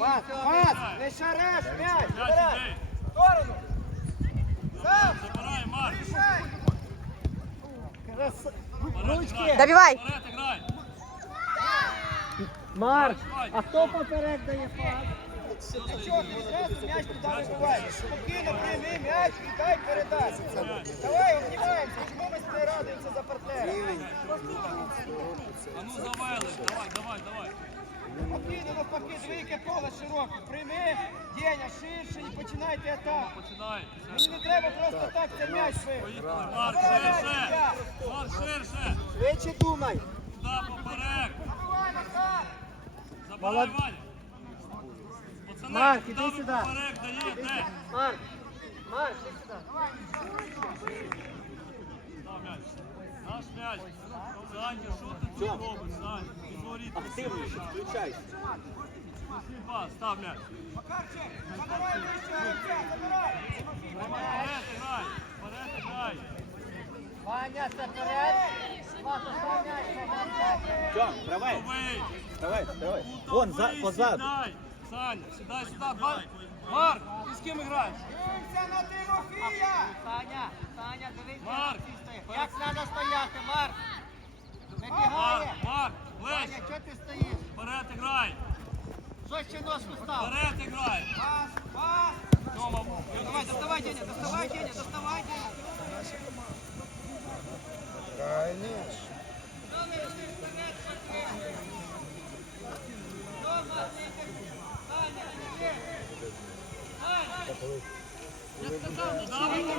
Пас, пас, не шареш, м'яч, забирай. В Сторону. Сам. Забирай, Марк. Рішай. Ручки. Добивай. Марк, а хто поперед дає пас? Чого ти зразу м'яч туди вибиваєш? Спокійно прийми м'яч і дай передачу. Давай обнімаємося, чому ми не радуємося за партнера? А ну завели. Давай, давай, давай. Навпаки, диви, яке поле широке. Прийми, Деня, ширше і починайте атаку. Починай. Мені не треба просто так цей м'яч. Поїхали. Марк, ширше. Марк, ширше. Швидше думай. Туди поперек. Забивай, Макар! Забирай, Молод- Ваня. Пацани, Марк, іди сюди. поперек даєте. Марк, Марк, іди сюди. Да, м'яч. Наш м'яч. Саня, що ти тут робиш, Саня? Підворіт. Активніше, включайся. Пас, став м'яч. Макарчик, забирай вище гравця, забирай. Вперед грай. Вперед грай. Ваня, це вперед. Вата, став м'яч, Макарчик. Тьом, давай, Давай. давай, давай. Кутовий, Вон, за, позаду. Сідай. Саня, сідай сюди. Два- Марк, ти з ким граєш? Дивимося на Тимофія. Саня, Саня, дивись, Марк, як ти. Як треба стояти, Марк? Не Марк, бігає. Марк, Саня, Лесь, чого ти стоїш? вперед грай. Ще ножку став? Вперед грай. Пас, пас. Тьома, Давай, доставай, Деня, доставай, Деня, доставай, Деня. Давай, давай.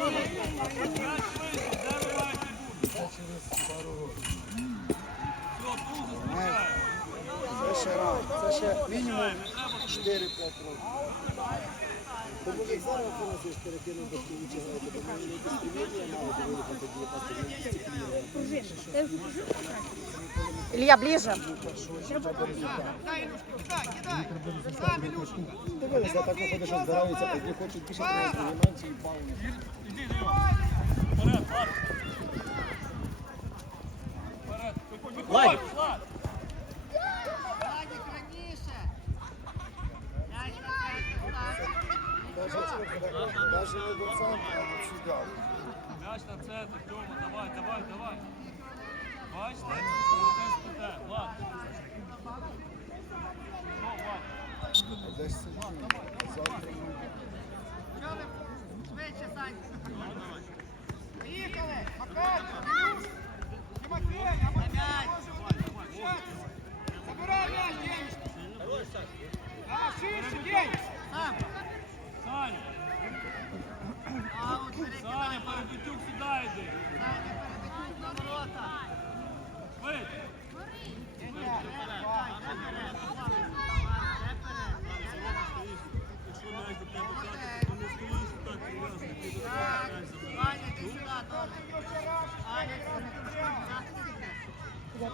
М'яч вийшов, де ви граєте буду? Все, тут. Це ще рано, це ще мінімум 4-5 років. То може зараз нас перекинув до Київча грати, бо ми не якісь примір'я мали, то вони тоді просто не. Илья, ближе. Дивилися, так виходить, що збираються, а одні хочуть більше тренувати, менше і бавити. Іди. Вперед. Виходь, Владик. Влад. Владик, раніше. М'яч на центр, став. Не до центру, а до. М'яч на центр, Тьома, давай, давай, давай. Бачите? Це спите. Влад. Влад? Десь сидіть, завтра Швидше. Поїхали. Тимофій, Саня, перебитюк сюди йди. Саня, перебіг на ворота. Швидше. Якщо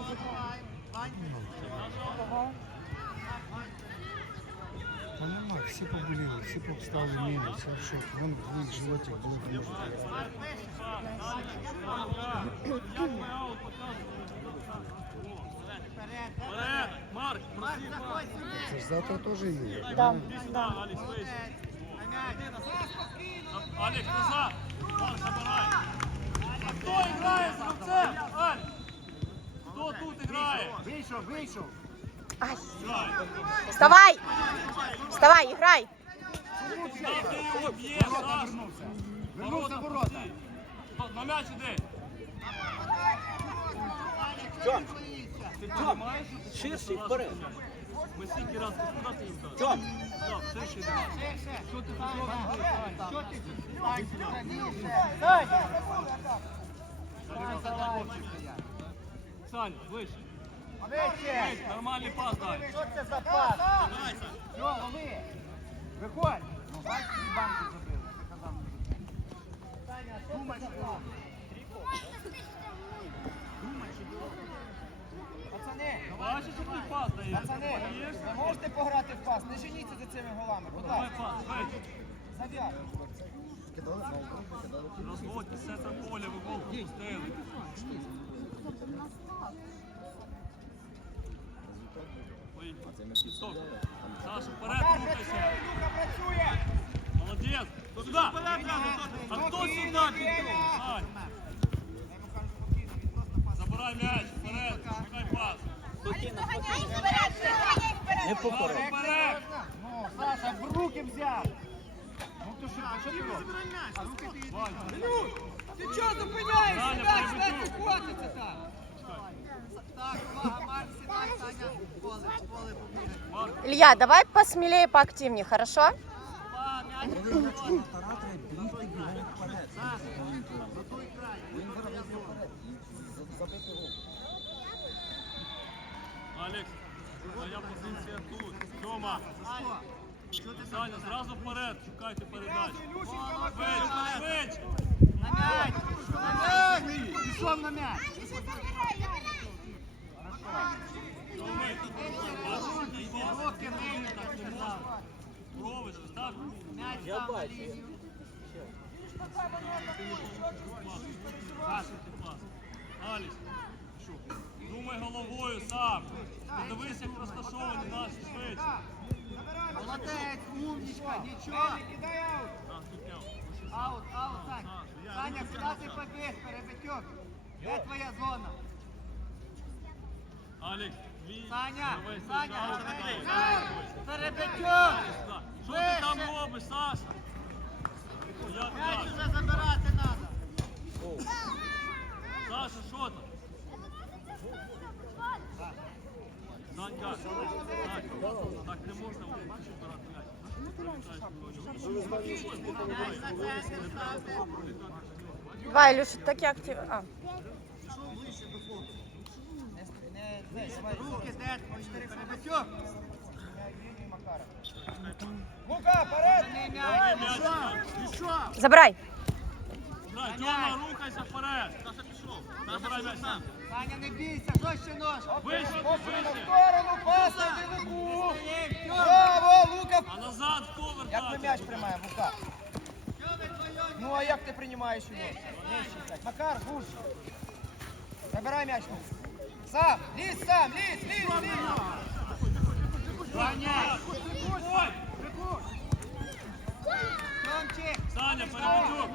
Давай. Ваня, Та нема, всі поболіли, всі повстали міни, все в шокі. Вон в животик були не можуть. Марк, вище. Я твій аут показую. Вперед, Вперед, Марк, Марк, проси заходь Марк. сюди. Це ж завтра теж є. Да, Іди сюди, да. Аліс, вийшов. Молодець. На м'яч. Алік, назад! Марк, забирай! А хто грає з гравцем? Аль! Хто тут грає? Вийшов, вийшов. Ай. Грай! Вставай! Вставай, Саш! Вернувся в ворота. На м'яч іди! Тьом, Тьом, ширше вперед. Ми стільки раз, куди ти їм дав? Тьом, Так, ширше йди. Що ти тут робиш? Що ти тут? Сань, вище. Нормальний пас дай. Що це за пас? Що, лови. Виходь. Ну, бачиш, і банку забили. Ти казав. Думай, що. Пацани, Бачиш, що ти пас даєш? пацани, ви можете пограти в пас? Не женіться за цими голами, будь Давай ласка. кидали. Розводьте все це поле, ви гол пустили. Саша, вперед, рухайся. Молодець. Сюда. А хто сюда підтримав? Забирай м'яч, вперед, шукай пас. Не покорив. Вперед. Саша, в руки взяв. Ну то що, що ти забирай? Ти чого зупиняєшся? М'яч, не хватиться так. увага, Марк, сідай, Саня. Поле, поле побігай. Илья, давай посмелее, поактивнее, хорошо? Два, м'яч не котиться. Таратори бігти бігом вперед. Готуй край. Він зараз візьме вперед і забити гол. Алекс, твоя позиція тут. Тьома, Саня, зразу вперед, шукайте передачу. Швидше, швидше. Пішов на м'яч. Руки вийняли, так так? М'яч там на лінію. Саша, ти пас. Аліс. Думай головою сам. Подивись, як розташовані наші швидше. Молодець, умничка, нічого. Аут. Так. Аут, аут, Саня. Куди ти побіг, перебитьок? Де твоя зона? Алекс, твій. Саня, Саня, перебитьок! Що ти там робиш, Саша? М'яч уже забирати треба. Саша, що там? Санька, так не можна збирати Давай, Илюша, так и актив... А. Руки, де твої? Лука, вперед! Забирай. Тьома, рухайся вперед. Саша пішов. Забирай м'яч сам. Саня, не бійся, жорстче нож. Вище, Посуни на вище. сторону, пас на Луку! Стоїм, Тьома. Браво, Лука! А назад хто Як ми вертається? м'яч приймаємо, Лука? Тьоми, твоє. Ну а як ти приймаєш його? Нижче стать. Макар, гуш. Забирай м'яч. Лук. Сам, лізь сам, лізь, лізь, лізь. Саня! Ой! Тьомчик. Саня, перебудьок.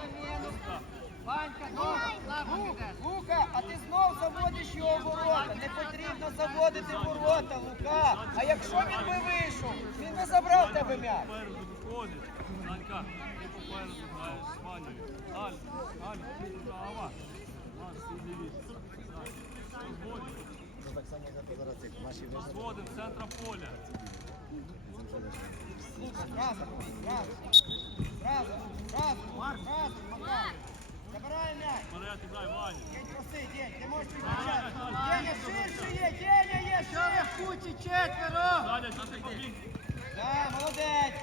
Лука, а ти знов заводиш його ворота. Не потрібно заводити ворота, Лука. А якщо він би вийшов, він би забрав тебе м'яч. Попереду виходить. Санька, ти попереду граєш з Аль, Аль, ти права. Наш ти лівіше. Розводимо. Ну так само, як і наші вижили. Розводимо центра поля. Разом, разом, разом, разом, разом, Макар. Забирай м'яч. Вперед грай, Ваня. День, проси, День, ти можеш відключати. Деня ширше є, Деня є Що ви в куті, четверо? Саня, що ти побіг? Да, молодець.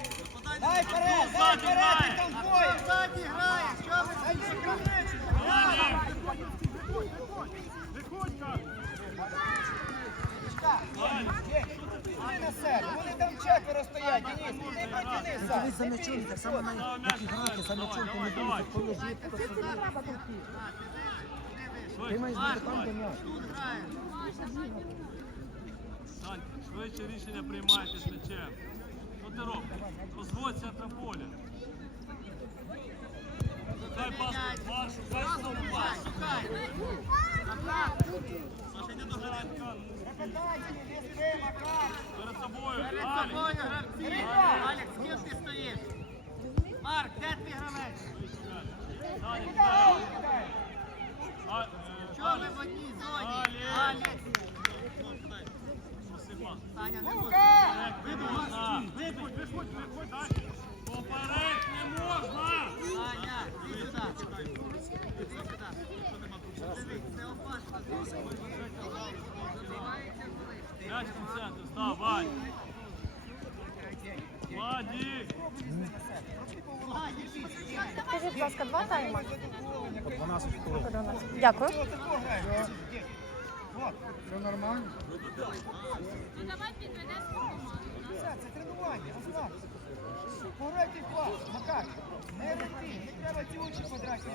Дай вперед, дай вперед, грає. ти там двоє. ззаді грає? Що ви Дай відключити. Ваня! Так, День, іди на себе. Вони там четверо стоять, Денис, іди протяни сам. Дивись за м'ячом, так само на як і грати, за м'ячом ти не Давай, дивишся, положи, посади. Ти маєш бути там, де м'яч. Сань, швидше рішення приймайте з м'ячем. Що ти робиш? Розводь центра поля. Дай пас, пас, дай знову пас. Шукай. Саша, йди до Гранька. Перед собою. Перед Алі. тобою гравці. Алекс, з ким ти стоїш? Марк, де твій гравець? Е, Чого ви в одній зоні? Алекс. Алекс. Саня, не можна. Можна. Виходь, виходь, виходь. Поперед не можна. Саня, іди сюди. Іди сюди. Дивись, це опасно. М'яч центр. Вадік. Будь ласка, два тайма? По 12 хвилин. Дякую. Все нормально? Ну давай нормально? Все, це тренування, розслабся. Пограйте в клас, Макар. Не рети, не треба ці очі квадратні.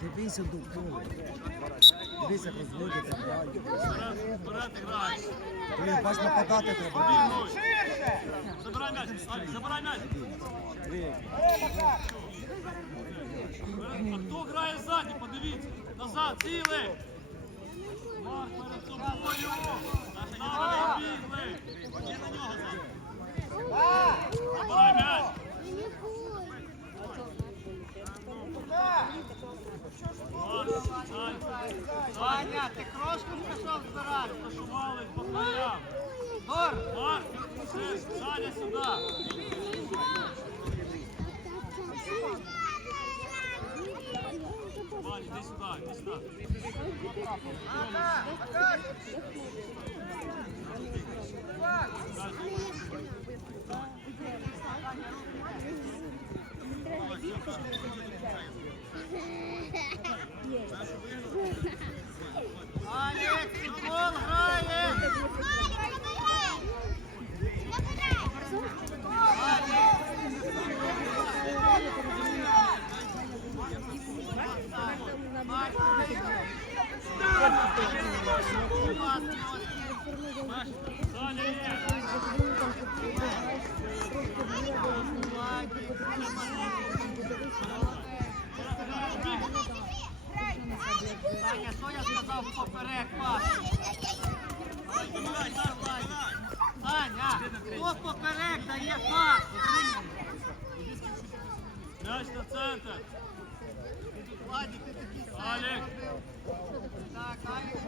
Дивися до поля. Дивись, як розводити грає. Вперед, вперед грай. Ти бач нападати треба. Ширше! Забирай м'яч. Алік, забирай м'яч. А хто грає ззаді, подивіться. Назад, цілий. Марк перед собою. Назад бігли. Да. Забирай м'яч. Да. Саня, ти крошку пішов збирати. Пошували по краям. Нор, Марк, Саня сюди. Ваня, іди сюди, іди сюди. Макар, Макар. Come on, man. М'яч на центр. Владик, ти такий Алік. Так, Алік.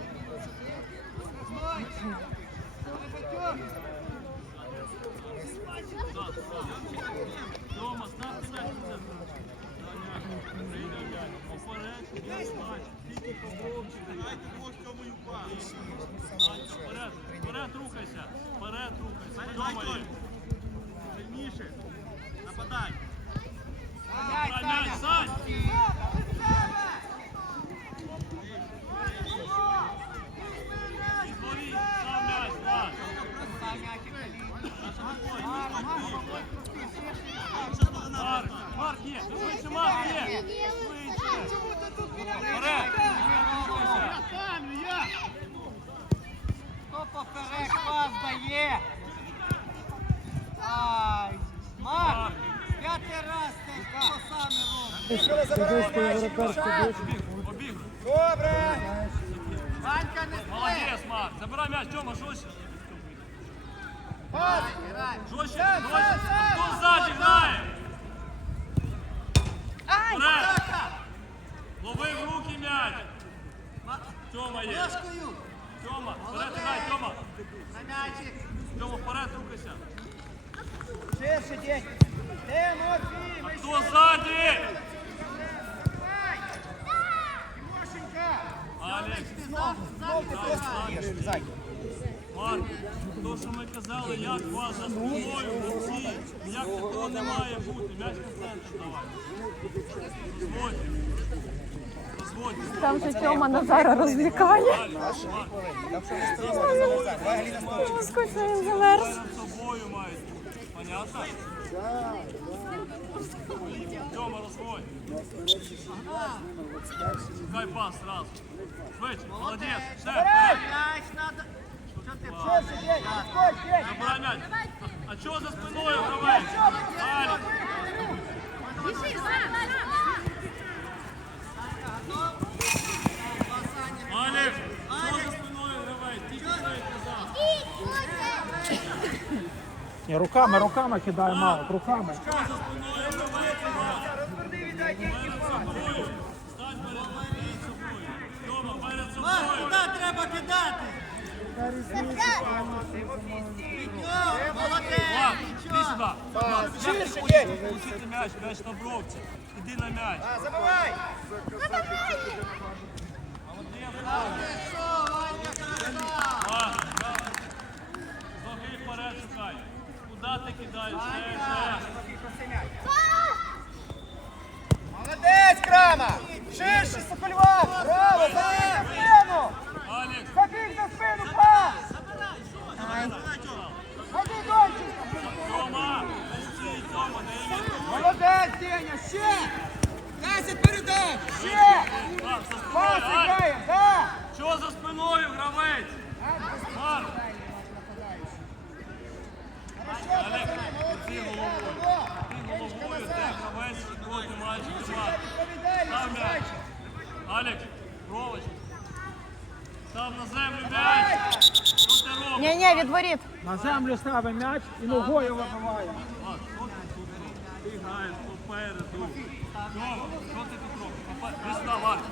Тільки побовчик. Вперед, рухайся. Вперед рухайся. Тьома є. Сильніше. Нападай. Son. Добре. Ванька не. Молодець, Марк. Забирай м'яч, Тьома, жорстче. Жорстче, жорстче. Хто ззаді грає? Вперед. Лови в руки м'яч. Ма- Тьома є. Ложкою. Тьома, вперед грай, Тьома. На м'ячик. Тьома, вперед рухайся. Ширше, діть. Тимофій, ми Хто ззаді? Тимошенька. Алекс, Ти завжди Знов ти завжди просто граєш. б'єш, зайка. Марк, то, що ми казали, як вас за спиною в руці, як такого не має бути. М'яч на центр давай. Там же Тьома Назара розвлікає. Далі. Скучно він замерз. Перед собою мають. Понятно? Тьома, розводь. Шукай пас сразу. Швидше, молодець. Все, вперед. М'яч надо. А чого за спиною? Далі. Алік, чого за спиною? Тільки. Ні, руками, руками кидає мало, руками. Чого за спиною гравець? Розверни, віддай, діть, Стань перед перед собою. Тьома, перед собою. куди треба кидати? Йо, молодець. Влад, іди сюди. Влад, Ширше, як ти діть. хочеш получити м'яч? М'яч на бровці. Іди на м'яч. Забивай. Ноги вперед шукай. Куди ти кидаєш? Молодець, Крама. Ширше, Сокольван. Браво, забіг за спину. Забіг за спину. Ім'я. Молодець, Деня, ще. 10 передач. Ще. Пас грає, да. Що за спиною гравець? Марк, молодці. ти головою. Ти головою, де гравець мальчика Денечка, ззаду. відповідальність, Став м'яч. Алекс, проводь. Став на землю м'яч. Ні, ні, відворіт. На землю ставить м'яч і ногою вибиває. Влад, ти граєш попереду. Що ти тут робиш? Ви сюди, Марк.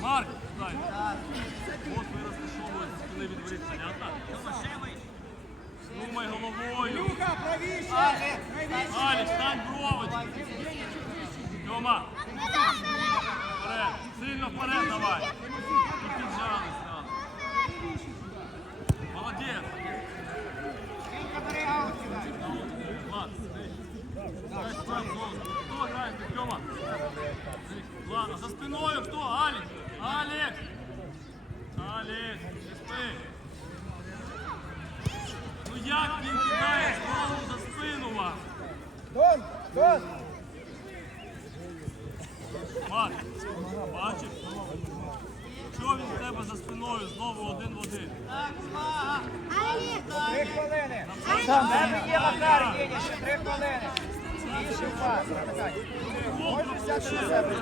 Марк, сюди. От ви розташовуєтесь, коли відворіт, понятно? Думай головою. Люха, правіше. Алік, стань брович. Тьома. Вперед. Сильно вперед давай. І піджали зразу. Молодець. Денька, бери аут сюди. Влад, дивись. Грай в свою зону. Хто грає? Ти, Тьома. Влад, а за спиною хто? Алік. Алік. Алік, не спи. Ну як він кидає знову за спину вас? Дон, Дон. Марк, бачив? Що він в тебе за спиною знову один в один? Так, увага. Три хвилини. Тебе є Макар, Єні, три хвилини. Більше пас. Можеш взяти на себе.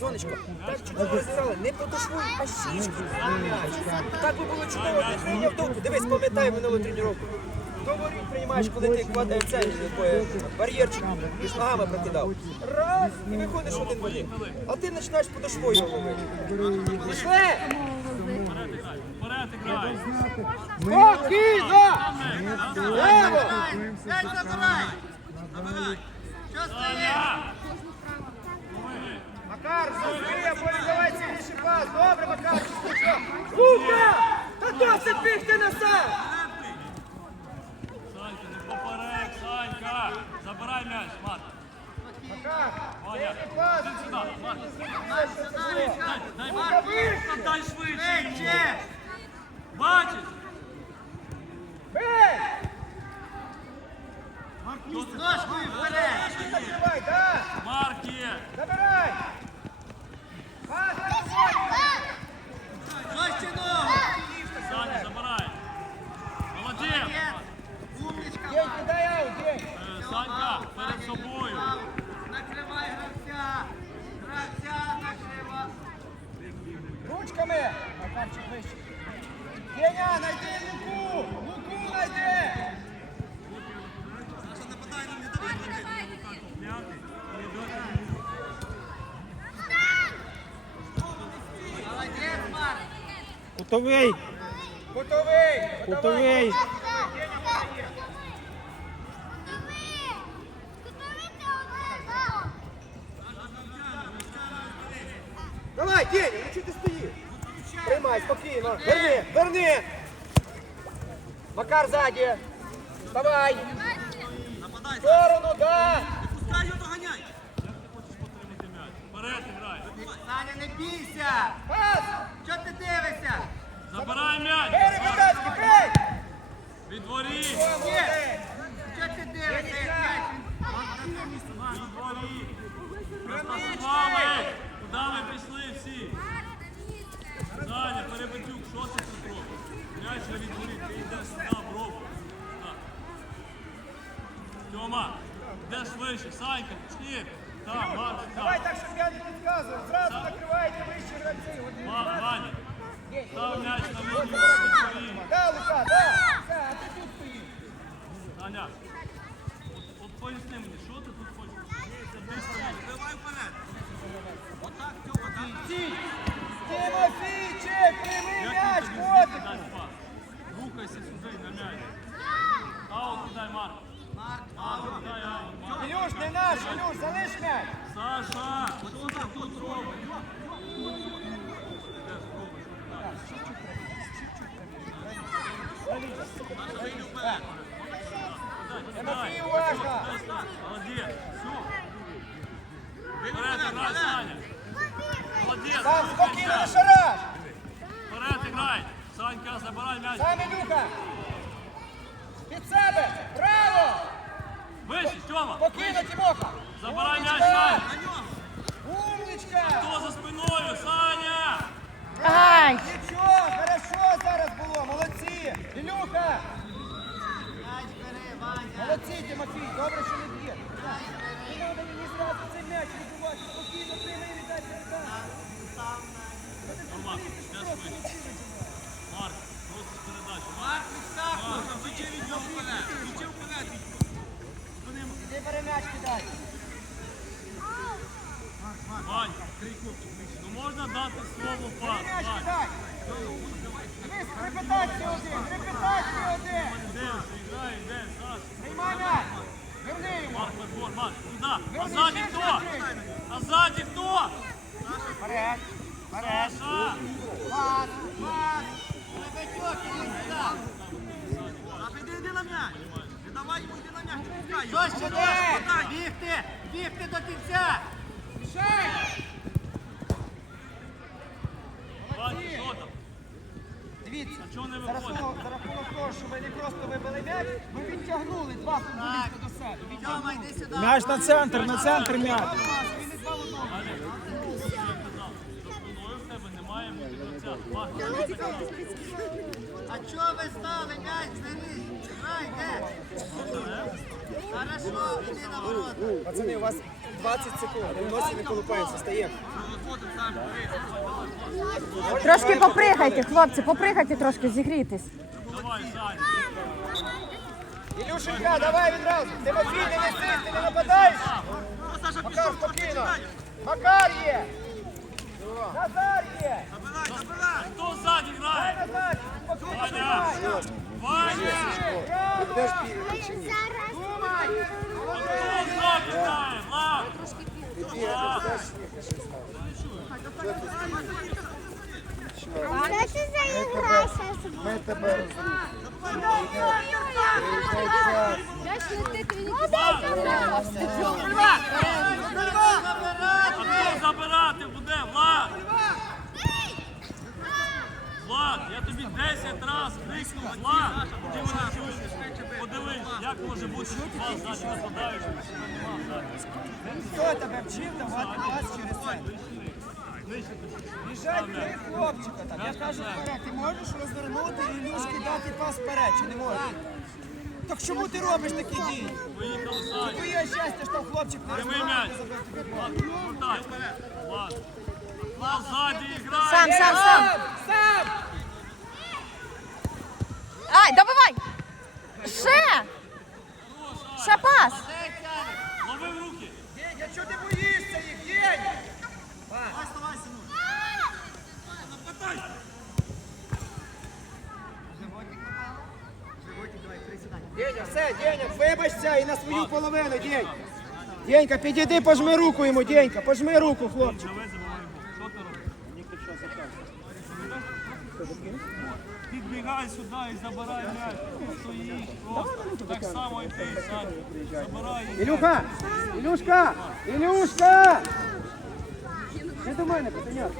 Сонечко, так чудово зіграли, не подошли, а щічки. Так би було чудово, ти прийняв довго. Дивись, пам'ятай минулу тренування. Говорив, приймаєш, коли ти кладе цей бар'єрчик між ногами прокидав. Раз, і виходиш один в один. А ти починаєш подошвою ловити. Пішли! Спокійно! Лево! Забирай. Що стоїть? Макар, або віддавай ціліший пас. Добре, Макар, чистячок. Лука! Та досить бігти на сам! Санька, не поперек, Санька! Забирай м'яч! Макар, Ваня, іди сюди, що? Дай, дай Марк! Дай швидше! йому. Бачиш? Бей! Ножкою вперед. Закривай, да! Марк є! Забирай! Саня, забирай! Молодець! День, кидай аут, день! Е, Санька, перед собою! Накривай гравця. Гравця накрива. Ручками! Макарчик вище. Деня, найди Луку! Луку найди! Кутовий, Готовий! кутовий. Давай, Деня, ну чого ти стоїш? Приймай, спокійно. Верни, верни! Макар ззаді. Давай. В сторону, да! Пускай його доганяй. Потримати м'яч. Вперед грай! Саня, не бійся. Пас! Що ти дивишся? Забирай м'яч! Бери, Катацький, бей! Відворіть! О, молодець! Що ти дивишся? як м'яч? Куди ви пішли всі? Саня, Перепетюк, що ти тут робиш? М'яч на відворі, ти йдеш сюди, бровку. Так. Тьома, йдеш вище, Санька, чіп. Так, Давай так. так, щоб я не підказував. Зразу накриваєте вище гравці. Став м'яч на лінію відворі. Лука, да! Все, а ти тут стоїш. Саня, от, от поясни мені, що ти тут хочеш? Ти стоїш. Давай вперед. Отак, Тьома, так. Тимофійчик, прямий Як м'яч, він тобі котик! дасть пас? Рухайся сюди на м'яч. Аут дай, Марк. Марк, Аут дай, аут. Марк. Ілюш, не наш, Ілюш, залиш м'яч! Саша, що ти тут робиш? Де спробуй, що ти далі? Тимофій, уважно! Дай, Стас, Молодець, все. Вперед грай, Саня. Молодець, Сам спокійно не рухайся. шараш! Вперед грай. Санька, забирай м'яч. Сам Ілюха! Під себе! Право! Вище, Тьома. Спокійно, Тимоха! Забирай м'яч, Умничка! Сань. Умничка! Хто за спиною, Саня? Ай! Нічого, хорошо зараз було, молодці! Ілюха! Тимофій, добре, що не б'є. Не треба мені зразу цей м'яч відбувати. Спокійно прийми і віддай передачу. Роман, теж вийшов. Марк, просиш передачу. Марк, відскакуй! Включи відео вперед! Включи вперед! Іди бери м'яч, кидай. Вань, ну можна дати слово пас. М'яч Вань, кидай. Дивись, репетація один, репетація один. де, грає, де, Саш. Приймай м'яч. Верни йому. Марк, подбор, Марк, туда. А сзади кто? А сзади кто? Вперед, вперед. Саша. Пас, пас. Лебедьок, іди сюди! Саша, йди, йди на м'яч. Давай йому йди на м'яч. пускай Що його. Сюди. можеш? Бігти! Бігти до кінця! Що там? Дивіться, А чого за рахунок, за рахунок того, що ви не просто вибили м'яч, ви відтягнули два футболіста до себе. Тьома, йди сюди! М'яч на центр, на центр м'яч. Він не два в одного. Спиною в тебе немає мотивація. Марк, А чого ви стали? М'яч, беріть! Пацани, у вас 20 секунд. Вносі не колупаємося, стаємо. Трошки попригайте, хлопці, попригайте трошки, зігрійтесь. Ілюшенька, давай відразу. Тимофій, не неси, ти не нападаєш. Макар, спокійно. Макар є. Назар є. Забирай, забирай. Хто ззаді грає? Назар. Спокійно, Ваня. тримай. Ваня! Браво. Думай. Хто ззаді грає? Влад! А забирати! Влад, я тобі 10 разів крикнув, Влад! Подивись, як може бути, що два ззаді давати пас через це? Біжать три хлопчика там. Я кажу вперед, ти можеш розвернути і Ілюшки дати пас вперед, чи не можеш? Так чому ти робиш такі дії? Поїхали ззаді. Твоє щастя, що там хлопчик не Прямий розвернув, м'яч. забив тобі пас. Влад. Влад. Влад ззаді грає. Сам, сам, сам. Сам! Ай, добивай! Ще! Ще пас! Лови в руки. Дядя, чого ти боїшся їх, Дядя? Деня, все, Деня, вибачся і на свою половину, День. Денька, підійди, пожми руку йому, Денька, пожми руку, хлопчик. Підбігай сюди і забирай м'яч. Стоїш просто. Так само і ти, Саня. Забирай. Ілюха, Ілюшка, Ілюшка! Не до мене, Петеняк.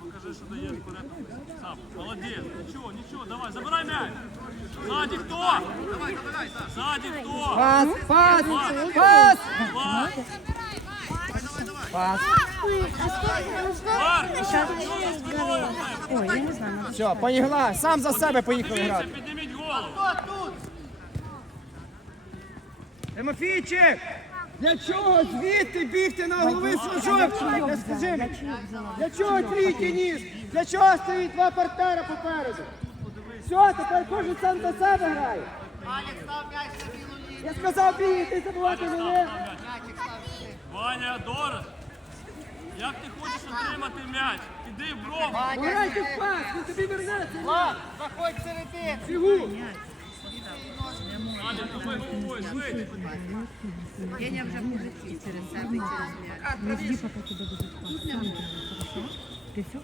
Покажи, що даєш вперед. Сам. Молодець. Нічого, нічого, давай, забирай м'яч. Ззаді хто? Давай, забирай, Ззаді хто? Пас, пас, пас! Пас. Марк, що? Ой, я не знаю. Все, поїгла, сам за себе поїхали грати. підніміть голову. Тимофійчик, для чого звідти бігти на голови флажок? Скажи мені. Для чого трійки ніж? Для чого стоїть два партнера попереду? Все, тепер кожен сам за себе грає. Я сказав бігти, забувати не М'ячик став сюди! Ваня, Дорос. Як ти хочеш отримати м'яч? Іди в брову. Грайте в пас, він тобі вернеться. Влад, заходь середину! Фігу. Ваня, не головою, швидше. Деня вже полетів через себе і через м'яч. Ти все